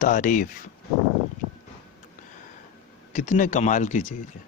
तारीफ कितने कमाल की चीज है।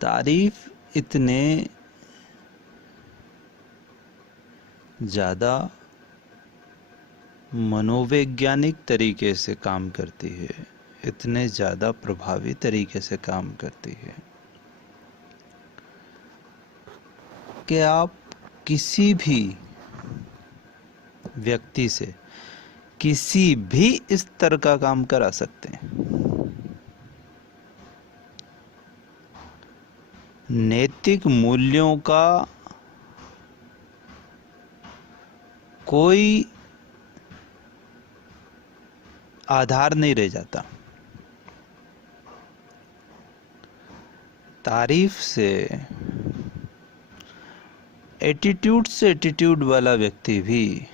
तारीफ इतने ज़्यादा मनोवैज्ञानिक तरीके से काम करती है, इतने ज़्यादा प्रभावी तरीके से काम करती है कि आप किसी भी व्यक्ति से किसी भी स्तर का काम करा सकते हैं। नैतिक मूल्यों का कोई आधार नहीं रह जाता। तारीफ से एटीट्यूड वाला व्यक्ति भी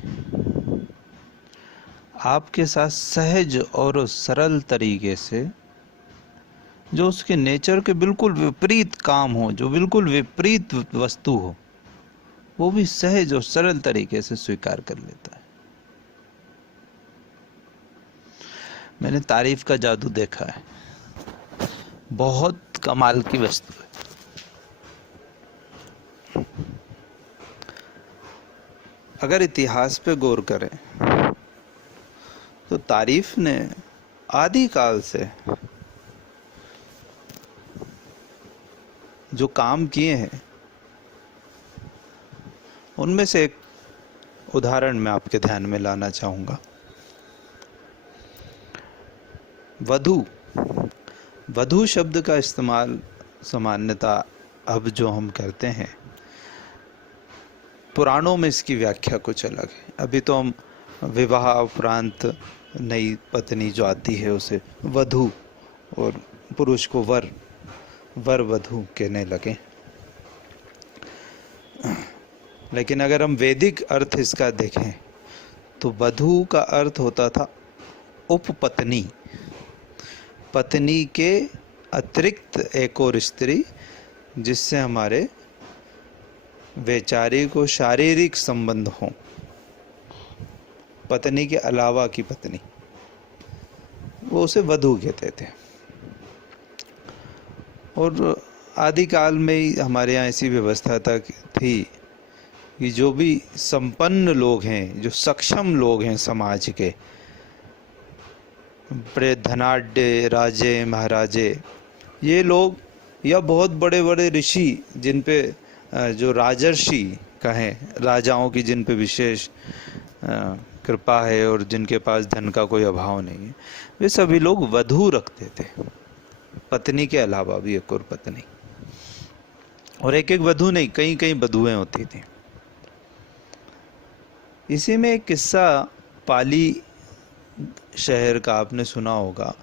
आपके साथ सहज और सरल तरीके से, जो उसके नेचर के बिल्कुल विपरीत काम हो, जो बिल्कुल विपरीत वस्तु हो, वो भी सहज और सरल तरीके से स्वीकार कर लेता है। मैंने तारीफ का जादू देखा है, बहुत कमाल की वस्तु है। अगर इतिहास पे गौर करें तो तारीफ ने आदि काल से जो काम किए हैं, उनमें से एक उदाहरण मैं आपके ध्यान में लाना चाहूँगा। वधू शब्द का इस्तेमाल सामान्यतः अब जो हम करते हैं, पुराणों में इसकी व्याख्या कुछ अलग है। अभी तो हम विवाह उपरांत नई पत्नी जो आती है उसे वधू, और पुरुष को वर वधू कहने लगे। लेकिन अगर हम वैदिक अर्थ इसका देखें तो वधू का अर्थ होता था उपपत्नी, पत्नी के अतिरिक्त एक और स्त्री जिससे हमारे वैचारिक और शारीरिक संबंध हों, पत्नी के अलावा की पत्नी, वो उसे वधू कहते थे। और आदिकाल में ही हमारे यहाँ ऐसी व्यवस्था तक थी कि जो भी संपन्न लोग हैं, जो सक्षम लोग हैं समाज के, बड़े धनाढ्य राजे महाराजे, ये लोग, या बहुत बड़े बड़े ऋषि जिन पे जो राजर्षि कहें, राजाओं की जिन पे विशेष कृपा है और जिनके पास धन का कोई अभाव नहीं है, वे सभी लोग वधू रखते थे, पत्नी के अलावा भी एक और पत्नी। और एक एक वधू नहीं, कई कई वधुएं होती थी। इसी में एक किस्सा पाली शहर का आपने सुना होगा,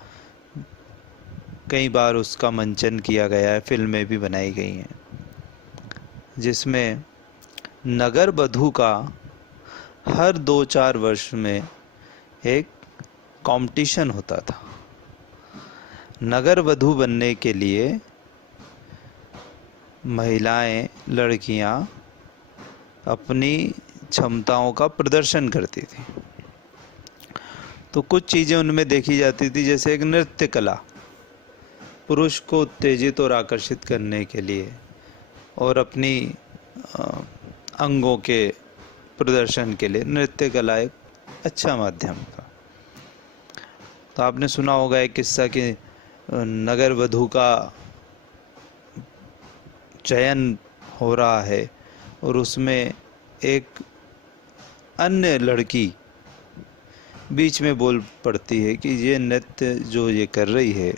कई बार उसका मंचन किया गया है, फिल्में भी बनाई गई हैं, जिसमें नगर वधू का हर 2-4 वर्ष में एक कंपटीशन होता था। नगर वधू बनने के लिए महिलाएं, लड़कियां अपनी क्षमताओं का प्रदर्शन करती थी। तो कुछ चीज़ें उनमें देखी जाती थी, जैसे एक नृत्य कला, पुरुष को उत्तेजित और आकर्षित करने के लिए और अपनी अंगों के प्रदर्शन के लिए नृत्य कला एक अच्छा माध्यम था। तो आपने सुना होगा एक किस्सा कि नगर वधू का चयन हो रहा है और उसमें एक अन्य लड़की बीच में बोल पड़ती है कि ये नृत्य जो ये कर रही है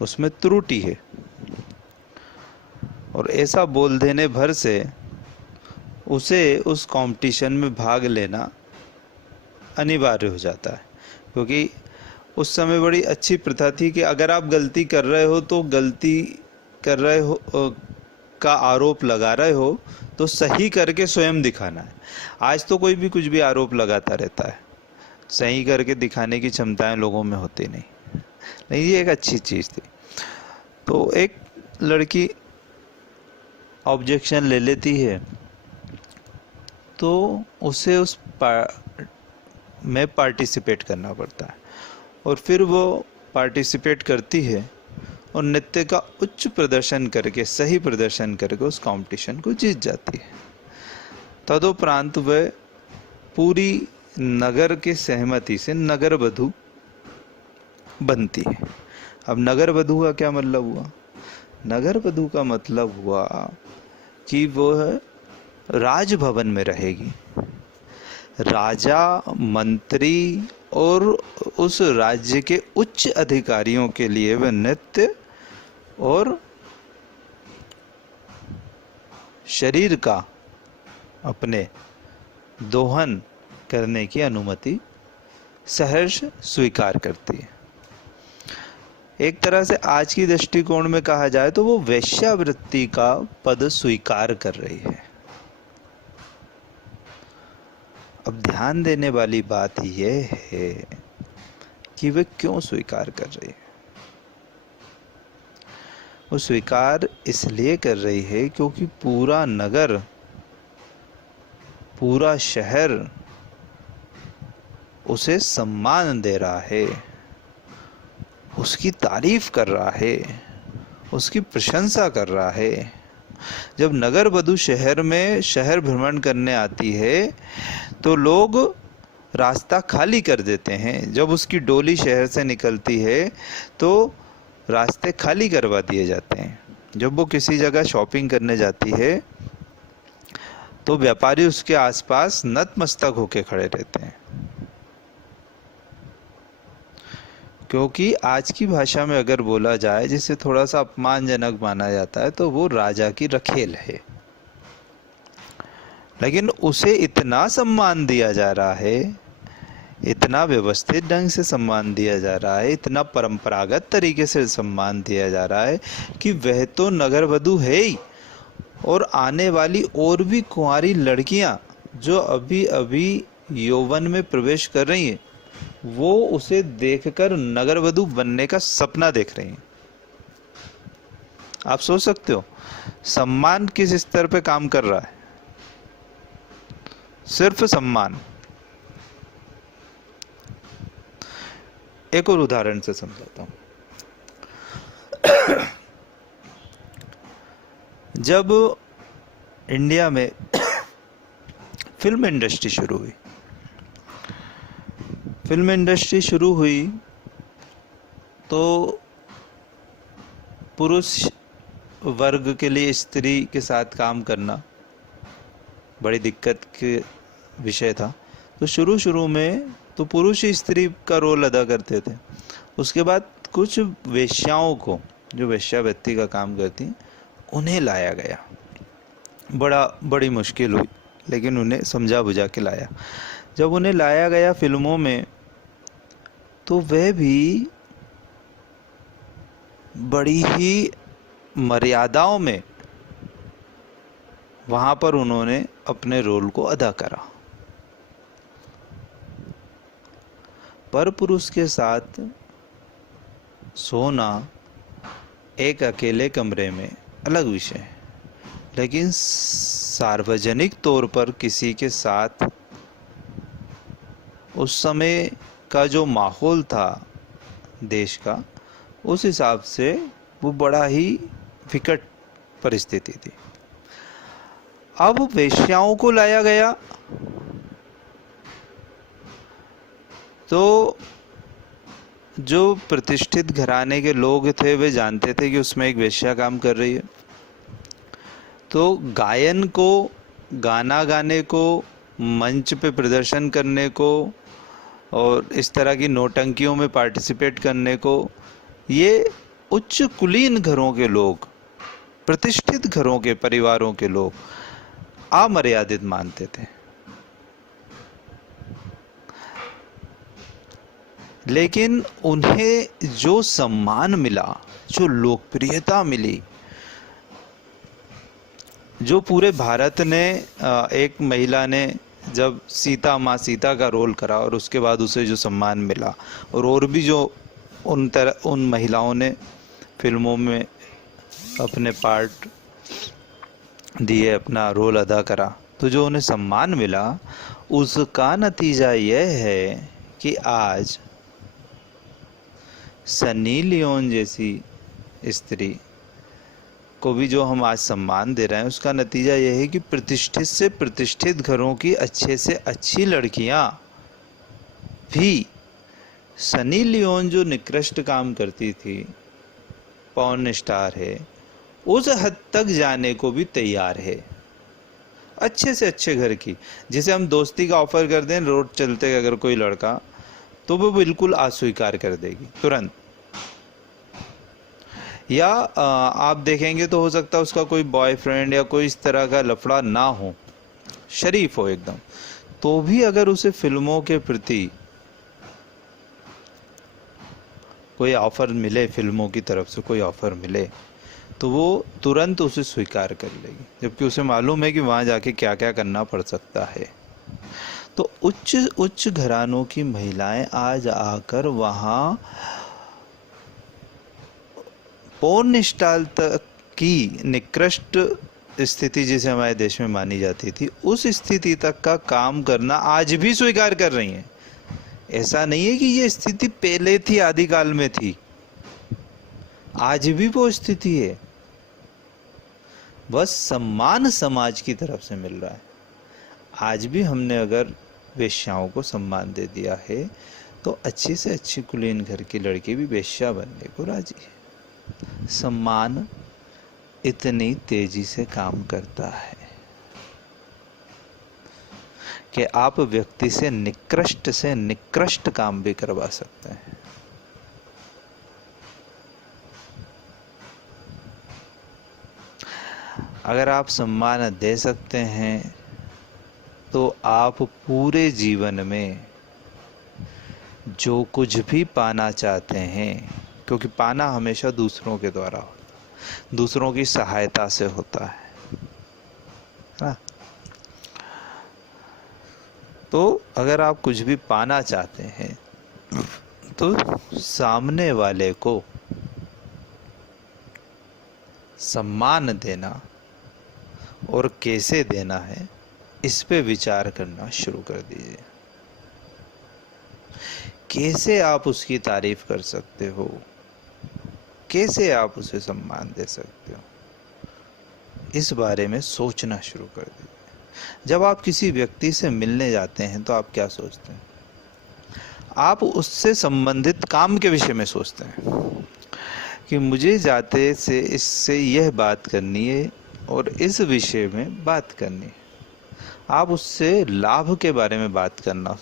उसमें त्रुटि है, और ऐसा बोल देने भर से उसे उस कंपटीशन में भाग लेना अनिवार्य हो जाता है। क्योंकि उस समय बड़ी अच्छी प्रथा थी कि अगर आप गलती कर रहे हो तो गलती कर रहे हो का आरोप लगा रहे हो तो सही करके स्वयं दिखाना है। आज तो कोई भी कुछ भी आरोप लगाता रहता है, सही करके दिखाने की क्षमताएं लोगों में होती नहीं, ये एक अच्छी चीज़ थी। तो एक लड़की ऑब्जेक्शन ले लेती है, तो उसे उस में पार्टिसिपेट करना पड़ता है, और फिर वो पार्टिसिपेट करती है और नृत्य का उच्च प्रदर्शन करके, सही प्रदर्शन करके उस कंपटीशन को जीत जाती है। तदुपरांत वह पूरी नगर के सहमति से नगर वधू बनती है। अब नगर वधू का क्या मतलब हुआ? नगर वधू का मतलब हुआ कि वह राजभवन में रहेगी। राजा, मंत्री और उस राज्य के उच्च अधिकारियों के लिए वह नृत्य और शरीर का अपने दोहन करने की अनुमति सहर्ष स्वीकार करती है। एक तरह से आज की दृष्टिकोण में कहा जाए तो वो वेश्यावृत्ति का पद स्वीकार कर रही है। अब ध्यान देने वाली बात यह है कि वे क्यों स्वीकार कर रही है। वो स्वीकार इसलिए कर रही है क्योंकि पूरा नगर, पूरा शहर उसे सम्मान दे रहा है, उसकी तारीफ कर रहा है, उसकी प्रशंसा कर रहा है। जब नगर वधू शहर में शहर भ्रमण करने आती है तो लोग रास्ता खाली कर देते हैं। जब उसकी डोली शहर से निकलती है तो रास्ते खाली करवा दिए जाते हैं। जब वो किसी जगह शॉपिंग करने जाती है तो व्यापारी उसके आसपास नतमस्तक होकर खड़े रहते हैं, क्योंकि आज की भाषा में अगर बोला जाए जिसे थोड़ा सा अपमानजनक माना जाता है तो वो राजा की रखेल है। लेकिन उसे इतना सम्मान दिया जा रहा है, इतना व्यवस्थित ढंग से सम्मान दिया जा रहा है, इतना परंपरागत तरीके से सम्मान दिया जा रहा है कि वह तो नगर वधू है ही, और आने वाली और भी कुंवारी लड़कियां जो अभी अभी यौवन में प्रवेश कर रही हैं, वो उसे देखकर नगर वधू बनने का सपना देख रही हैं। आप सोच सकते हो सम्मान किस स्तर पे काम कर रहा है। सिर्फ सम्मान। एक और उदाहरण से समझाता हूं। जब इंडिया में फिल्म इंडस्ट्री शुरू हुई तो पुरुष वर्ग के लिए स्त्री के साथ काम करना बड़ी दिक्कत के विषय था। तो शुरू में तो पुरुष ही स्त्री का रोल अदा करते थे। उसके बाद कुछ वेश्याओं को, जो वेश्यावृत्ति का काम करती हैं, उन्हें लाया गया। बड़ी मुश्किल हुई, लेकिन उन्हें समझा बुझा के लाया। जब उन्हें लाया गया फिल्मों में तो वह भी बड़ी ही मर्यादाओं में वहां पर उन्होंने अपने रोल को अदा करा। पर पुरुष के साथ सोना एक अकेले कमरे में अलग विषय है, लेकिन सार्वजनिक तौर पर किसी के साथ उस समय का जो माहौल था देश का, उस हिसाब से वो बड़ा ही विकट परिस्थिति थी। अब वेश्याओं को लाया गया तो जो प्रतिष्ठित घराने के लोग थे वे जानते थे कि उसमें एक वेश्या काम कर रही है। तो गायन को, गाना गाने को, मंच पे प्रदर्शन करने को और इस तरह की नौटंकियों में पार्टिसिपेट करने को ये उच्च कुलीन घरों के लोग, प्रतिष्ठित घरों के परिवारों के लोग अमर्यादित मानते थे। लेकिन उन्हें जो सम्मान मिला, जो लोकप्रियता मिली, जो पूरे भारत ने, एक महिला ने जब माँ सीता का रोल करा और उसके बाद उसे जो सम्मान मिला, और भी जो उन महिलाओं ने फिल्मों में अपने पार्ट दिए, अपना रोल अदा करा, तो जो उन्हें सम्मान मिला उसका नतीजा यह है कि आज सनी लियोन जैसी स्त्री को भी जो हम आज सम्मान दे रहे हैं, उसका नतीजा यह है कि प्रतिष्ठित से प्रतिष्ठित घरों की अच्छे से अच्छी लड़कियां भी सनी लियोन जो निकृष्ट काम करती थी, पॉर्न स्टार है, उस हद तक जाने को भी तैयार है। अच्छे से अच्छे घर की, जिसे हम दोस्ती का ऑफर कर दें रोड चलते अगर कोई लड़का, तो वो बिल्कुल अस्वीकार कर देगी तुरंत। या आप देखेंगे तो हो सकता है उसका कोई बॉयफ्रेंड या कोई इस तरह का लफड़ा ना हो, शरीफ हो एकदम, तो भी अगर उसे फिल्मों के प्रति कोई ऑफर मिले, फिल्मों की तरफ से कोई ऑफर मिले, तो वो तुरंत उसे स्वीकार कर लेगी, जबकि उसे मालूम है कि वहां जाके क्या क्या करना पड़ सकता है। तो उच्च उच्च घरानों की महिलाएं आज आकर वहां पोर्न स्टार तक की निकृष्ट स्थिति जिसे हमारे देश में मानी जाती थी, उस स्थिति तक का काम करना आज भी स्वीकार कर रही हैं। ऐसा नहीं है कि ये स्थिति पहले थी, आदिकाल में थी, आज भी वो स्थिति है, बस सम्मान समाज की तरफ से मिल रहा है। आज भी हमने अगर वेश्याओं को सम्मान दे दिया है तो अच्छी से अच्छी कुलीन घर की लड़की भी वेश्या बनने को राजी है। सम्मान इतनी तेजी से काम करता है कि आप व्यक्ति से निकृष्ट काम भी करवा सकते हैं। अगर आप सम्मान दे सकते हैं तो आप पूरे जीवन में जो कुछ भी पाना चाहते हैं, क्योंकि पाना हमेशा दूसरों के द्वारा होता है, दूसरों की सहायता से होता है ना। तो अगर आप कुछ भी पाना चाहते हैं तो सामने वाले को सम्मान देना और कैसे देना है, इस पे विचार करना शुरू कर दीजिए। कैसे आप उसकी तारीफ कर सकते हो, कैसे आप उसे सम्मान दे सकते हो, इस बारे में सोचना शुरू कर दीजिए। जब आप किसी व्यक्ति से मिलने जाते हैं तो आप क्या सोचते हैं? आप उससे संबंधित काम के विषय में सोचते हैं कि मुझे जाते से इससे यह बात करनी है और इस विषय में बात करनी है। आप उससे लाभ के बारे में बात करना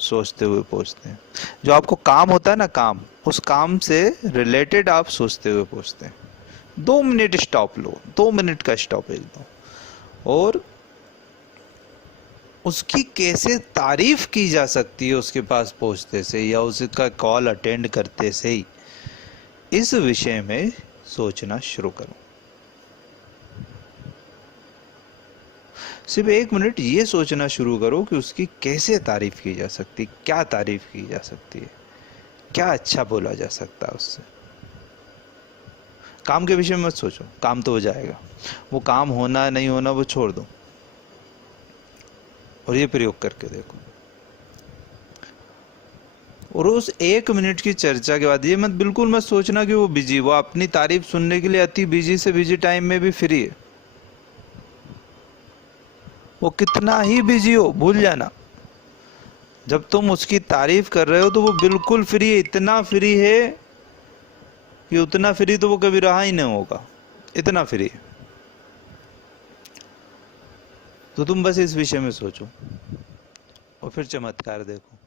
सोचते हुए पहुंचते हैं। जो आपको काम होता है ना, काम, उस काम से रिलेटेड आप सोचते हुए पहुंचते हैं। 2 मिनट स्टॉप लो, 2 मिनट का स्टॉपेज लो और उसकी कैसे तारीफ की जा सकती है उसके पास पहुंचते से या उसका कॉल अटेंड करते से ही, इस विषय में सोचना शुरू करो। सिर्फ 1 मिनट ये सोचना शुरू करो कि उसकी कैसे तारीफ की जा सकती, क्या तारीफ की जा सकती है, क्या अच्छा बोला जा सकता है उससे। काम के विषय में मत सोचो, काम तो हो जाएगा, वो काम होना नहीं होना वो छोड़ दो और ये प्रयोग करके देखो। और उस 1 मिनट की चर्चा के बाद ये बिल्कुल मत सोचना कि वो बिजी, वो अपनी तारीफ सुनने के लिए अति बिजी से बिजी टाइम में भी फ्री है। वो कितना ही बिजी हो भूल जाना, जब तुम उसकी तारीफ कर रहे हो तो वो बिल्कुल फ्री है, इतना फ्री है कि उतना फ्री तो वो कभी रहा ही नहीं होगा, इतना फ्री है। तो तुम बस इस विषय में सोचो और फिर चमत्कार देखो।